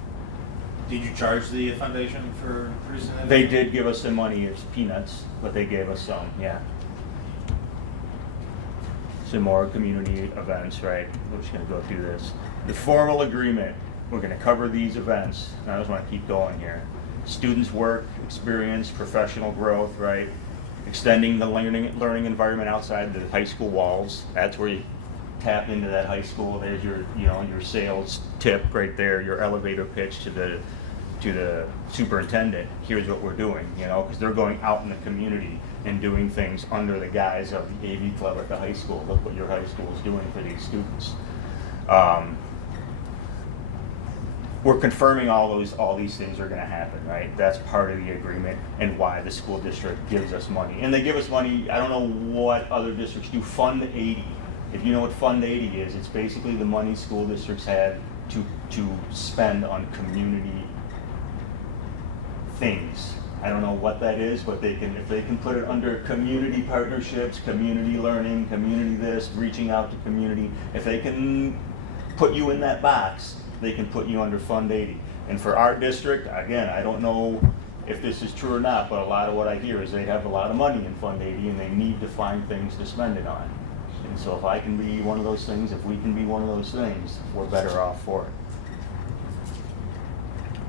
Did you charge the foundation for producing that? They did give us some money. It's peanuts, but they gave us some, yeah. Some more community events, right? We're just going to go through this. The formal agreement, we're going to cover these events. And I just want to keep going here. Students' work, experience, professional growth, right? Extending the learning environment outside the high school walls. That's where you tap into that high school. There's your sales tip right there, your elevator pitch to the superintendent. Here's what we're doing, because they're going out in the community and doing things under the guise of the AV club at the high school. Look what your high school is doing for these students. we're confirming all these things are going to happen, right? That's part of the agreement and why the school district gives us money. And they give us money, I don't know what other districts do, Fund 80. If you know what Fund 80 is, it's basically the money school districts had to spend on community things. I don't know what that is, but if they can put it under community partnerships, community learning, community this, reaching out to community, if they can put you in that box, they can put you under Fund 80. And for our district, again, I don't know if this is true or not, but a lot of what I hear is they have a lot of money in Fund 80 and they need to find things to spend it on. And so if I can be one of those things, if we can be one of those things, we're better off for it.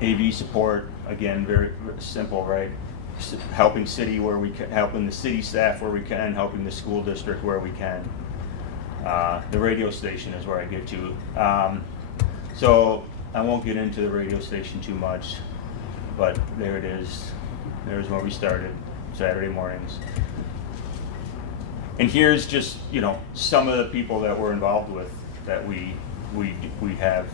AV support, again, very simple, right? Helping city where we can, helping the city staff where we can, helping the school district where we can. The radio station is where I get to. So I won't get into the radio station too much, but there it is. There's where we started, Saturday mornings. And here's just, some of the people that we're involved with that we have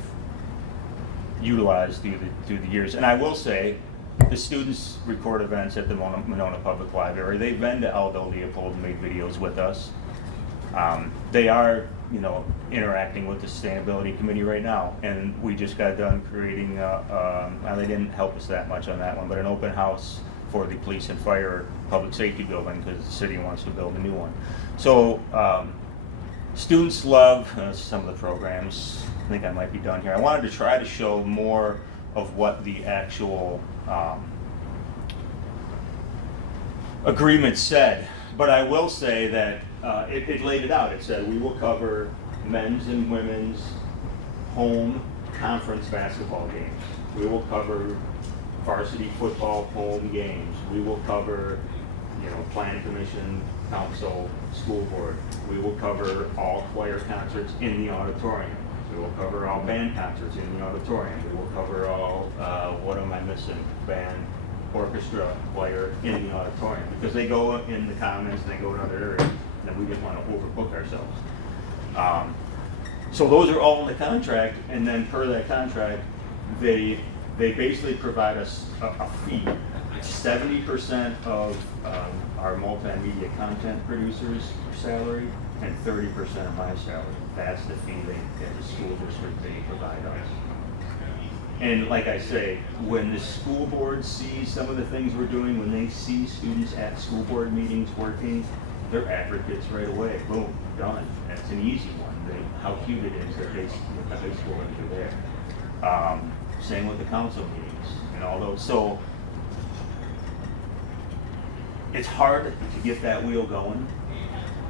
utilized through the years. And I will say, the students record events at the Monona Public Library. They've been to Aldo Leopold and made videos with us. They are, interacting with the Sustainability Committee right now, and we just got done creating, well, they didn't help us that much on that one, but an open house for the police and fire public safety building because the city wants to build a new one. So students love some of the programs. I think I might be done here. I wanted to try to show more of what the actual agreement said, but I will say that it laid it out. It said we will cover men's and women's home conference basketball games. We will cover varsity football home games. We will cover, plan commission, council, school board. We will cover all choir concerts in the auditorium. We will cover all band concerts in the auditorium. We will cover all, what am I missing? Band, orchestra, choir in the auditorium. Because they go in the commons and they go in other areas, and we didn't want to overbook ourselves. So those are all in the contract, and then per that contract, they basically provide us a fee. 70% of our multimedia content producers' salary and 30% of my salary. That's the fee at the school district they provide us. And like I say, when the school board sees some of the things we're doing, when they see students at school board meetings working, they're advocates right away. Boom, done. That's an easy one. How cute it is that the high school are there. Same with the council meetings and all those. So it's hard to get that wheel going.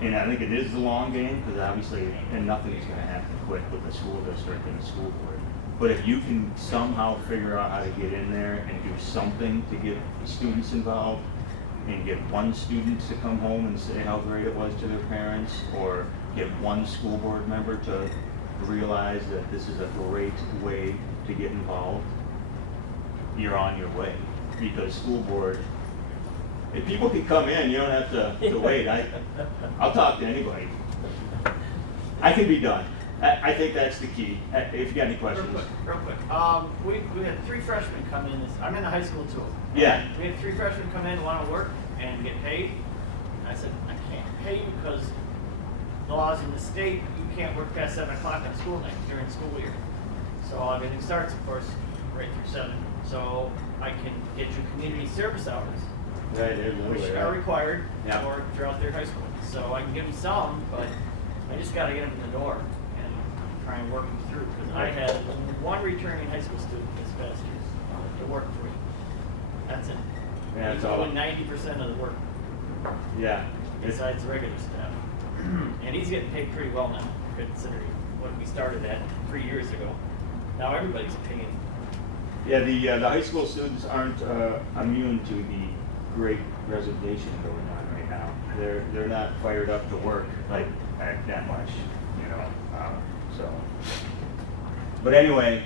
And I think it is the long game because obviously, and nothing's going to happen quick with the school district and the school board. But if you can somehow figure out how to get in there and do something to get students involved and get one student to come home and say how great it was to their parents, or get one school board member to realize that this is a great way to get involved, you're on your way. Because school board, if people can come in, you don't have to wait. I'll talk to anybody. I can be done. I think that's the key. If you got any questions. Real quick. We had 3 freshmen come in. I'm in the high school too. Yeah. We had 3 freshmen come in, want to work and get paid. I said, I can't pay you because the laws in the state, you can't work past 7 o'clock on school night during school year. So everything starts, of course, right through 7. So I can get you community service hours, which are required for throughout their high school. So I can give them some, but I just got to get them in the door and try and work them through. Because I had 1 returning high school student this past year to work for me. That's it. Yeah, He's doing 90% of the work. Yeah. Besides the regular staff. And he's getting paid pretty well now, considering what we started at 3 years ago. Now everybody's paying. Yeah, the high school students aren't immune to the great resignation going on right now. They're not fired up to work like that much, so. But anyway.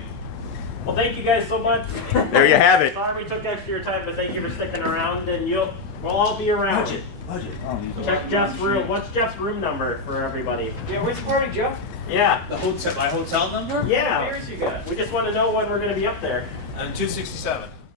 Well, thank you guys so much. There you have it. Sorry we took extra of your time, but thank you for sticking around, and we'll all be around. Budget. Oh, Check Jeff's room. What's Jeff's room number for everybody? Yeah, where's the party, Jeff? Yeah. The hotel, my hotel number? Yeah. Beers you got? We just want to know when we're going to be up there. 267.